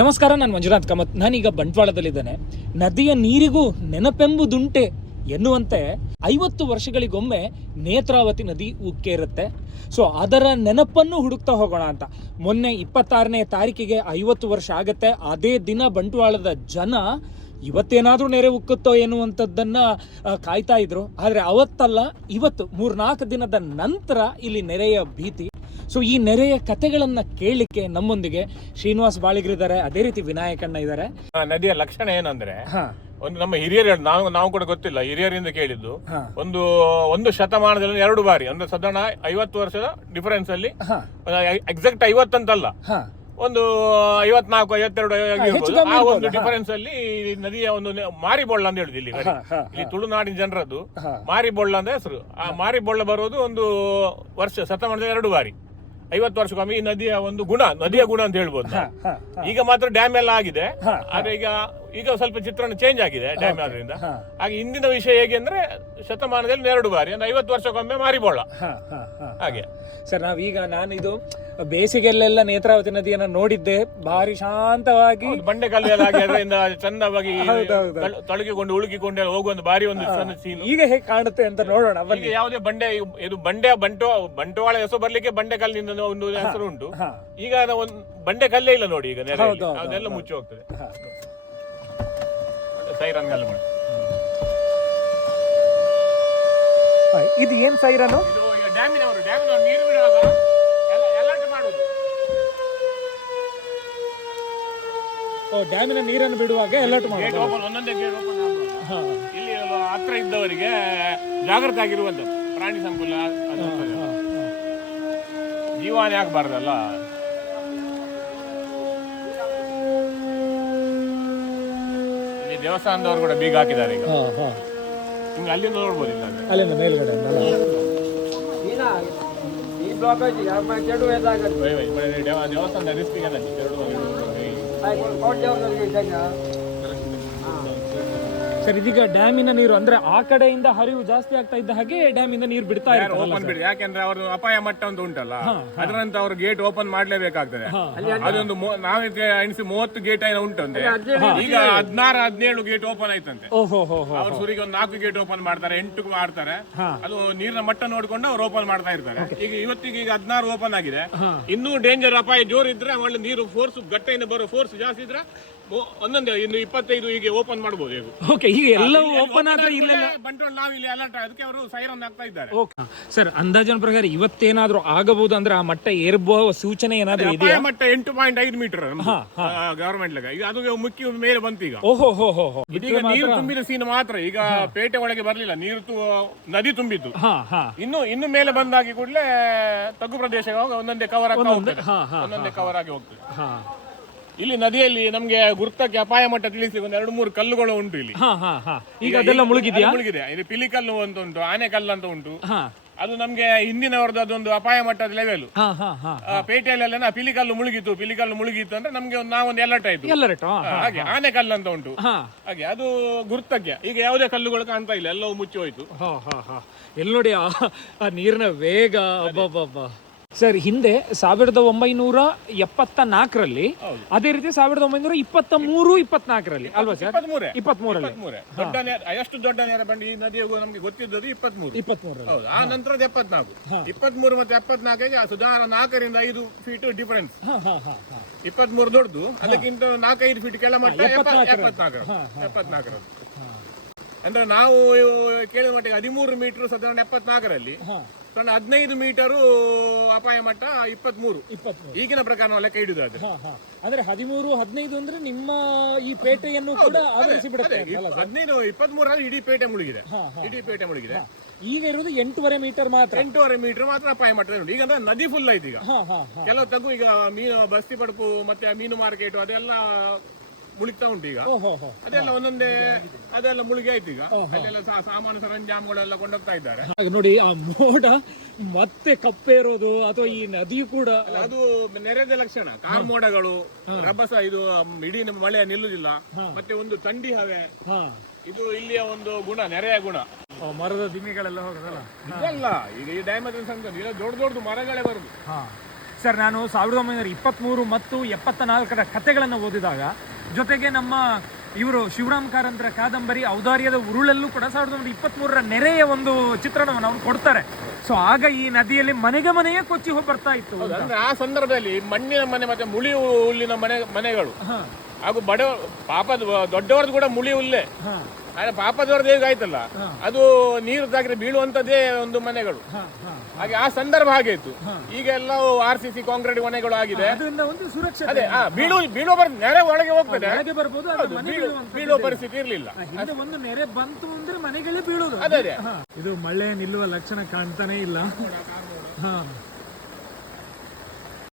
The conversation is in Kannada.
ನಮಸ್ಕಾರ, ನಾನು ಮಂಜುನಾಥ್ ಕಾಮತ್. ನಾನೀಗ ಬಂಟ್ವಾಳದಲ್ಲಿದ್ದೇನೆ. ನದಿಯ ನೀರಿಗೂ ನೆನಪೆಂಬುದುಂಟೆ ಎನ್ನುವಂತೆ ಐವತ್ತು ವರ್ಷಗಳಿಗೊಮ್ಮೆ ನೇತ್ರಾವತಿ ನದಿ ಉಕ್ಕೇರುತ್ತೆ. ಸೊ ಅದರ ನೆನಪನ್ನು ಹುಡುಕ್ತಾ ಹೋಗೋಣ ಅಂತ. ಮೊನ್ನೆ ಇಪ್ಪತ್ತಾರನೇ ತಾರೀಕಿಗೆ ಐವತ್ತು ವರ್ಷ ಆಗುತ್ತೆ. ಅದೇ ದಿನ ಬಂಟ್ವಾಳದ ಜನ ಇವತ್ತೇನಾದರೂ ನೆರೆ ಉಕ್ಕುತ್ತೋ ಎನ್ನುವಂಥದ್ದನ್ನು ಕಾಯ್ತಾ ಇದ್ರು. ಆದರೆ ಅವತ್ತಲ್ಲ, ಇವತ್ತು ಮೂರ್ನಾಲ್ಕು ದಿನದ ನಂತರ ಇಲ್ಲಿ ನೆರೆಯ ಭೀತಿ. ಸೊ ಈ ನೆರೆಯ ಕಥೆಗಳನ್ನ ಕೇಳಲಿಕ್ಕೆ ನಮ್ಮೊಂದಿಗೆ ಶ್ರೀನಿವಾಸ್ ಬಾಳಿಗರಿದ್ದಾರೆ ಅದೇ ರೀತಿ ವಿನಾಯಕಣ್ಣ ಇದ್ದಾರೆ. ಆ ನದಿಯ ಲಕ್ಷಣ ಏನಂದ್ರೆ ಒಂದು ನಮ್ಮ ಹಿರಿಯರು ಹೇಳಿ- ನಾವು ನಾವು ಕೂಡ ಗೊತ್ತಿಲ್ಲ ಹಿರಿಯರಿಂದ ಕೇಳಿದ್ದು. ಒಂದು ಒಂದು ಶತಮಾನದಲ್ಲಿ ಎರಡು ಬಾರಿ ಅಂದ್ರೆ ಸಾಧಾರಣ ಐವತ್ತು ವರ್ಷದ ಡಿಫರೆನ್ಸ್ ಅಲ್ಲಿ ಎಕ್ಸಾಕ್ಟ್ ಐವತ್ತಂತಲ್ಲ ಅಲ್ಲ ಒಂದು ಐವತ್ನಾಲ್ಕು ಐವತ್ತೆರಡು ಆಗಿರ್ಬೋದು. ಕಮ್ಮಿ ಆ ಒಂದು ಇರ್ಬೋದು, ಹಾ. ಡಿಫರೆನ್ಸ್ ಅಲ್ಲಿ ನದಿಯ ಒಂದು ನೆ- ಮಾರಿಬೊಳ್ಳ ಅಂತ ಹೇಳುದು ಇಲ್ಲಿ ಇಲ್ಲಿ ತುಳುನಾಡಿನ ಜನರದ್ದು. ಮಾರಿಬೊಳ್ಳ ಅಂತ ಹೆಸರು. ಆ ಮಾರಿಬೊಳ್ಳ ಬರೋದು ಒಂದು ವರ್ಷ ಶತಮಾನದಲ್ಲಿ ಎರಡು ಬಾರಿ. ಐವತ್ತು ವರ್ಷಕ್ಕೊಮ್ಮೆ ಈ ನದಿಯ ಒಂದು ಗುಣ ನದಿಯ ಗುಣ ಅಂತ ಹೇಳ್ಬೋದು. ಈಗ ಮಾತ್ರ ಡ್ಯಾಮ್ ಎಲ್ಲ ಆಗಿದೆ. ಆದ್ರೆ ಈಗ ಈಗ ಸ್ವಲ್ಪ ಚಿತ್ರಣ ಚೇಂಜ್ ಆಗಿದೆ ಡ್ಯಾಮ್ ಆದ್ರಿಂದ. ಹಾಗೆ ಇಂದಿನ ವಿಷಯ ಹೇಗೆ ಅಂದ್ರೆ ಶತಮಾನದಲ್ಲಿ ಎರಡು ಬಾರಿ ಅಂದ್ರೆ ಐವತ್ತು ವರ್ಷಕ್ಕೊಮ್ಮೆ ಮಾರಿಬೋಳ. ಹಾಗೆ. ಸರ್ ನಾವೀಗ ನಾನಿದು ಬೇಸಿಗೆಲ್ಲೆಲ್ಲ ನೇತ್ರಾವತಿ ನದಿಯನ್ನ ನೋಡಿದ್ದೆ ಭಾರಿ ಶಾಂತವಾಗಿ. ಬಂಡೆ ಅದರಿಂದ ಚಂದವಾಗಿ. ತೊಳಗಿಕೊಂಡು ಉಳುಕಿಕೊಂಡು ಹೋಗುವ ಒಂದು ಬಾರಿ ಒಂದು ಸೀನ್ ಈಗ ಹೇಗೆ ಕಾಣುತ್ತೆ ಅಂತ ನೋಡೋಣ ಯಾವುದೇ ಬಂಡೆ ಇದು ಬಂಡೆ ಬಂಟೋ ಬಂಟವಾಳ ಹೆಸರು ಬರ್ಲಿಕ್ಕೆ ಬಂಡೆ ಕಲ್ಲಿನಿಂದ ಒಂದು ಹೆಸರು ಉಂಟು. ಈಗ ಒಂದು ಬಂಡೆ ಕಲ್ಲೇ ಇಲ್ಲ ನೋಡಿ ಈಗ ಅದೆಲ್ಲ ಮುಚ್ಚಿ ಹೋಗ್ತದೆ. ಸೈರನ್ ಮಾಡಿ ಇದು ಏನ್ ಸೈರನು? ಇದು ಈಗ ಡ್ಯಾಮಿನವರು ಡ್ಯಾಮಿನವರು ನೀರು ಬಿಡುವಾಗ ಎಲ್ಲ ಅಲರ್ಟ್ ಮಾಡುವುದು. ಓ ಡ್ಯಾಮಿನ ನೀರನ್ನು ಬಿಡುವಾಗ ಎಲ್ಲರ್ಟ್ ಗೇಟ್ ಓಪನ್ ಒಂದೊಂದೇ ಗೇಟ್ ಓಪನ್ ಹಾ. ಇಲ್ಲಿ ಹತ್ರ ಇದ್ದವರಿಗೆ ಜಾಗೃತ ಆಗಿರುವಂತ ಪ್ರಾಣಿ ಸಂಕುಲ ಅದು. ಜೀವಹಾನಿ ಆಗ್ಬಾರ್ದಲ್ಲ ಇಲ್ಲಿ ದೇವಸ್ಥಾನದವರು ಕೂಡ ಬೀಗ ಹಾಕಿದ್ದಾರೆ ಈಗ ಹಾ, ಹಾ. ನಿಮ್ಗೆ ಅಲ್ಲಿಂದ ನೋಡ್ಬೋದು ಇಲ್ಲ. ಅಲ್ಲಿಂದ ಮೇಲ್ಗಡೆ ಅಲ್ಲ ದೇವಸ್ಥಾನದ ರಿಸ್ಕಿಗೆ ಅಲ್ಲ, ಎರಡು. ಸರ್ ಇದೀಗ ಡ್ಯಾಮಿನ ನೀರು ಅಂದ್ರೆ ಆ ಕಡೆಯಿಂದ ಹರಿವು ಜಾಸ್ತಿ ಆಗ್ತಾ ಇದ್ದ ಹಾಗೆ ಡ್ಯಾಮಿಂದ ನೀರು ಬಿಡ್ತಾ ಓಪನ್ ಬಿಡಿ ಯಾಕೆಂದ್ರೆ ಅವರು ಅಪಾಯ ಮಟ್ಟ ಒಂದು ಉಂಟಲ್ಲ. ಅದರಂತ ಅವರು ಗೇಟ್ ಓಪನ್ ಮಾಡ್ಲೇಬೇಕಾಗ್ತದೆ. ಅದೊಂದು ನಾವೇ ನಾವೀಗ ಎಣಿಸಿ ಮೂವತ್ತು ಗೇಟ್ ಏನೋ ಉಂಟಂತೆ. ಈಗ ಹದಿನಾರು ಹದಿನೇಳು ಗೇಟ್ ಓಪನ್ ಆಯ್ತಂತೆ. ಅವ್ರು ಸುರಿಗೆ ಒಂದು ನಾಲ್ಕು ಗೇಟ್ ಓಪನ್ ಮಾಡ್ತಾರೆ ಎಂಟು ಮಾಡ್ತಾರೆ. ಅದು ನೀರಿನ ಮಟ್ಟ ನೋಡ್ಕೊಂಡು ಅವ್ರು ಓಪನ್ ಮಾಡ್ತಾ ಇರ್ತಾರೆ. ಈಗ ಇವತ್ತಿಗೆ ಈಗ ಹದಿನಾರು ಓಪನ್ ಆಗಿದೆ. ಇನ್ನೂ ಡೇಂಜರ್ ಅಪಾಯ ಜೋರ್ ಇದ್ರೆ ಒಳ್ಳೆ ನೀರು ಫೋರ್ಸ್ ಗಟ್ಟೆಯಿಂದ ಬರೋ ಫೋರ್ಸ್ ಜಾಸ್ತಿ ಇದ್ರೆ ಒಂದೊಂದೇ ಇನ್ನು ಇಪ್ಪತ್ತೈದು ಹೀಗೆ ಓಪನ್ ಮಾಡಬಹುದು ಈಗ ಓಕೆ ಈಗ ಎಲ್ಲವೂ ಓಪನ್ ಆದ್ರೆ ಇಲ್ಲೆಲ್ಲ ಬಂಟ್ವಾಳ ನಾವು ಇಲ್ಲಿ ಅಲರ್ಟ್ ಅದಕ್ಕೆ ಅವರು ಸೈರನ್ ಆಗ್ತಾ ಇದ್ದಾರೆ. ಓಕೆ ಸರ್ ಅಂದಾಜಿನ ಪ್ರಕಾರ ಇವತ್ತೇನಾದ್ರೂ ಆಗಬಹುದು ಅಂದ್ರೆ ಆ ಮಟ್ಟ ಏರ್ಬೋ ಸೂಚನೆ ಏನಾದ್ರೂ ಇದೆ ಇದೆಯಾ? ಮಟ್ಟ ಎಂಟು ಪಾಯಿಂಟ್ ಐದು ಮೀಟರ್ ಹಾ, ಗವರ್ಮೆಂಟ್ ಲೆಕ್ಕ ಈಗ ಅದು ಮುಖ್ಯ ಮೇಲೆ ಬಂತು ಈಗ ಓಹೋ ಹೋ ಹೋ ಇದೀಗ ನೀರು ತುಂಬಿದ ಸೀನ್ ಮಾತ್ರ. ಈಗ ಪೇಟೆ ಒಳಗೆ ಬರ್ಲಿಲ್ಲ. ನೀರು ನದಿ ಹಾ ಇನ್ನು ಇನ್ನು ಮೇಲೆ ಬಂದಾಗಿ ಕೂಡಲೇ ತಗ್ಗು ಪ್ರದೇಶ ಒಂದೊಂದೇ ಕವರ್ ಆಗಿ ಹೋಗ್ತದೆ. ಒಂದೊಂದೇ ಕವರ್ ಆಗಿ ಹೋಗ್ತದೆ. ಹಾ. ಇಲ್ಲಿ ನದಿಯಲ್ಲಿ ನಮ್ಗೆ ಗುರ್ತಕ್ಕೆ ಅಪಾಯ ಮಟ್ಟ ತಿಳಿಸಿ ಒಂದು ಎರಡು ಮೂರು ಕಲ್ಲುಗಳು ಉಂಟು ಇಲ್ಲಿ. ಹಾ ಹಾ ಹಾ. ಈಗ ಅದೆಲ್ಲ ಮುಳುಗಿದ್ಯಾ? ಅದು ಮುಳುಗಿದೆ. ಪಿಲಿ ಪಿಲಿಕಲ್ಲು ಅಂತ ಉಂಟು ಆನೆಕಲ್ಲು ಅಂತ ಉಂಟು. ಹಾ. ಅದು ನಮ್ಗೆ ಹಿಂದಿನವರದ್ದು ಅದೊಂದು ಅಪಾಯ ಮಟ್ಟದ ಲೆವೆಲ್ ಹಾ ಹಾ ಹಾ ಪೇಟೆಯಲ್ಲೆಲ್ಲ ಪಿಲಿಕಲ್ಲು ಮುಳುಗಿತ್ತು. ಪಿಲಿಕಲ್ಲು ಮುಳುಗಿತ್ತು ಅಂದ್ರೆ ನಮ್ಗೆ ಒಂದು ನಾವೊಂದು ಎಲರ್ಟ್ ಆಯ್ತು. ಹಾಗೆ ಆನೆ ಕಲ್ಲು ಹಾಗೆ ಆನೆಕಲ್ಲು ಅಂತ ಉಂಟು. ಹಾ. ಹಾಗೆ ಅದು ಗುರ್ತಕ್ಕೆ. ಈಗ ಯಾವುದೇ ಕಲ್ಲುಗಳು ಕಾಣ್ತಾ ಇಲ್ಲ ಎಲ್ಲವೂ ಮುಚ್ಚಿ ಹೋಯ್ತು. ಹಾ ಹಾ ಹಾ. ಎಲ್ಲಿ ನೋಡಿ ಆ ಆ ನೀರಿನ ವೇಗ ಅಬ್ಬಬ್ಬಬ್ಬ. ಸರ್ ಹಿಂದೆ ಸಾವಿರದ ಒಂಬೈನೂರ ಎಪ್ಪತ್ತ ನಾಲ್ಕರಲ್ಲಿ ಅದೇ ರೀತಿ ಸಾವಿರದ ಒಂಬೈನೂರ ಇಪ್ಪತ್ತ ಮೂರು ಇಪ್ಪತ್ನಾಲ್ಕರಲ್ಲಿ ಅಲ್ವಾ ಸರ್? ಇಪ್ಪತ್ಮೂರೇ. ಇಪ್ಪತ್ಮೂರಲ್ಲಿ ಇಪ್ಪತ್ಮೂರೇ. ದೊಡ್ಡ ನೇರ ಎಷ್ಟು ದೊಡ್ಡ ನೇರ ಬಂಡಿ ಈ ನದಿ ನಮಗೆ ಗೊತ್ತಿದ್ದದು ಇಪ್ಪತ್ಮೂರು. ಇಪ್ಪತ್ಮೂರು ಹೌದು ಆ ನಂತರದ ಎಪ್ಪತ್ನಾಲ್ಕು. ಇಪ್ಪತ್ಮೂರು ಮತ್ತೆ ಎಪ್ಪತ್ನಾಲ್ಕಿಗೆ ಸುಧಾರ ನಾಲ್ಕರಿಂದ ಐದು ಫೀಟ್ ಡಿಫರೆನ್ಸ್ ಇಪ್ಪತ್ಮೂರು ದೊಡ್ಡದು ಅದಕ್ಕಿಂತ ನಾಲ್ಕೈದು ಫೀಟ್ ಕೆಳ ಮಟ್ಟ ಎಪ್ಪತ್ನಾಲ್ಕರ ಎಪ್ಪತ್ನಾಲ್ಕರ. ಅಂದ್ರೆ ನಾವು ಕೇಳಿದ ಮಟ್ಟಿಗೆ ಹದಿಮೂರು ಮೀಟರ್ ಸಾಧಾರಣ ಎಪ್ಪತ್ನಾಲ್ಕರಲ್ಲಿ ಹದಿನೈದು ಮೀಟರು ಅಪಾಯ ಮಟ್ಟ ಇಪ್ಪತ್ಮೂರು. ಇಪ್ಪತ್ಮೂರು. ಈಗಿನ ಪ್ರಕಾರ ನಾವು ಲೆಕ್ಕ ಹಿಡಿದಾದ್ರೆ ಹಾ ಹಾ. ಅಂದ್ರೆ ಹದಿಮೂರು ಹದಿನೈದು ಅಂದ್ರೆ ನಿಮ್ಮ ಈ ಪೇಟೆಯನ್ನು ಕೂಡ ಆಧರಿಸಿ ಬಿಡುತ್ತೆ ಅಲ್ಲ ಸರ್? ಹದಿನೈದು ಇಪ್ಪತ್ಮೂರಲ್ಲಿ ಇಡೀ ಪೇಟೆ ಮುಳುಗಿದೆ. ಹಾ ಹಾ. ಇಡೀ ಪೇಟೆ ಮುಳುಗಿದೆ. ಈಗ ಇರುವುದು ಎಂಟೂವರೆ ಮೀಟರ್ ಮಾತ್ರ. ಎಂಟೂವರೆ ಮೀಟರ್ ಮಾತ್ರ ಅಪಾಯ ಮಟ್ಟ ಉಂಟು ಈಗ ಅಂದ್ರೆ ನದಿ ಫುಲ್ ಆಯ್ತು ಈಗ. ಹಾ ಹಾ ಹಾ. ಕೆಲವು ತಗ್ಗು ಈಗ ಮೀನು ಬಸ್ತಿ ಪಡುಪು ಮತ್ತೆ ಮೀನು ಮಾರ್ಕೆಟ್ ಅದೆಲ್ಲ ಮುಳುಗ್ತಾ ಉಂಟು ಈಗ. ಅದೆಲ್ಲ ಒಂದೊಂದೇ ಅದೆಲ್ಲ ಮುಳುಗಿ ಆಯ್ತು ಈಗ. ಅಲ್ಲೆಲ್ಲ ಸಾ- ಸಾಮಾನು ಸರಂಜಾಮಗಳೆಲ್ಲ ಕೊಂಡೋಗ್ತಾ ಇದ್ದಾರೆ. ಹಾಗೆ ನೋಡಿ ಆ ಮೋಡ ಮತ್ತೆ ಕಪ್ಪೆ ಇರೋದು ಅಥವಾ ಈ ನದಿ ಕೂಡ ಅದು ನೆರೆದ ಲಕ್ಷಣ. ಕಾರ್ ಮೋಡಗಳು ರಭಸ ಇದು ಇಡೀ ಮಳೆ ನಿಲ್ಲುದಿಲ್ಲ. ಮತ್ತೆ ಒಂದು ಥಂಡಿ ಹವೆ. ಇದು ಇಲ್ಲಿಯ ಒಂದು ಗುಣ ನೆರೆಯ ಗುಣ. ಮರದ ದಿಮ್ಮಿಗಳೆಲ್ಲ ಹೋಗೋದಲ್ಲ? ಇದಲ್ಲ ಈಗ ಈ ಡ್ಯಾಮ್ ಹತ್ರ ಇಲ್ಲ ದೊಡ್ಡ ದೊಡ್ಡ ಮರಗಳೇ ಬರುದು. ಸರ್ ನಾನು ಸಾವಿರದ ಒಂಬೈನೂರ ಇಪ್ಪತ್ತ್ಮೂರು ಮತ್ತು ಎಪ್ಪತ್ತ ನಾಲ್ಕರ ಕಥೆಗಳನ್ನು ಓದಿದಾಗ ಜೊತೆಗೆ ನಮ್ಮ ಇವರು ಶಿವರಾಮ್ ಕಾರಂತರ ಕಾದಂಬರಿ ಔದಾರ್ಯದ ಉರುಳಲ್ಲೂ ಕೂಡ ಸಾವಿರದ ಒಂಬೈನೂರ ಇಪ್ಪತ್ತ್ಮೂರರ ನೆರೆಯ ಒಂದು ಚಿತ್ರಣವನ್ನು ಅವ್ರು ಕೊಡ್ತಾರೆ. ಸೊ ಆಗ ಈ ನದಿಯಲ್ಲಿ ಮನೆಗೆ ಮನೆಯೇ ಕೊಚ್ಚಿ ಹೋಗಿ ಬರ್ತಾ ಇತ್ತು ಅಂದ್ರೆ ಆ ಸಂದರ್ಭದಲ್ಲಿ ಮಣ್ಣಿನ ಮನೆ ಮತ್ತೆ ಮುಳಿ ಹುಲ್ಲಿನ ಮನೆ ಮನೆಗಳು. ಹಾ. ಹಾಗೂ ಬಡ ಪಾಪದ ದೊಡ್ಡವರದ್ದು ಕೂಡ ಮುಳಿ ಹುಲ್ಲೇ. ಹಾ. ಆದ್ರೆ ಪಾಪದವ್ರದ್ದು ಹೇಗೆ ಆಯ್ತಲ್ಲ? ಅದು ನೀರು ತಾಕಿದ್ರೆ ಬೀಳುವಂತದ್ದೇ ಒಂದು ಮನೆಗಳು. ಹಾಗೆ ಆ ಸಂದರ್ಭ ಹಾಗೆ ಇತ್ತು. ಈಗ ಎಲ್ಲ ಆರ್ ಸಿ ಸಿ ಕಾಂಕ್ರೀಟ್ ಮನೆಗಳು ಆಗಿದೆ. ಅದರಿಂದ ಒಂದು ಸುರಕ್ಷತೆ ಅದೇ ಆ ಬೀಳು ಬೀಳುವ ಬರ್ ನೆರೆ ಒಳಗೆ ಹೋಗ್ತದೆ. ಬರ್ಬೋದು ಬೀಳುವ ಪರಿಸ್ಥಿತಿ ಇರ್ಲಿಲ್ಲ. ಒಂದು ನೆರೆ ಬಂತು ಅಂದ್ರೆ ಮನೆಗಳೇ ಬೀಳುದು ಅದೇ ಅದೇ. ಇದು ಮಳೆ ನಿಲ್ಲುವ ಲಕ್ಷಣ ಕಾಣ್ತಾನೆ ಇಲ್ಲ. ಹಾ.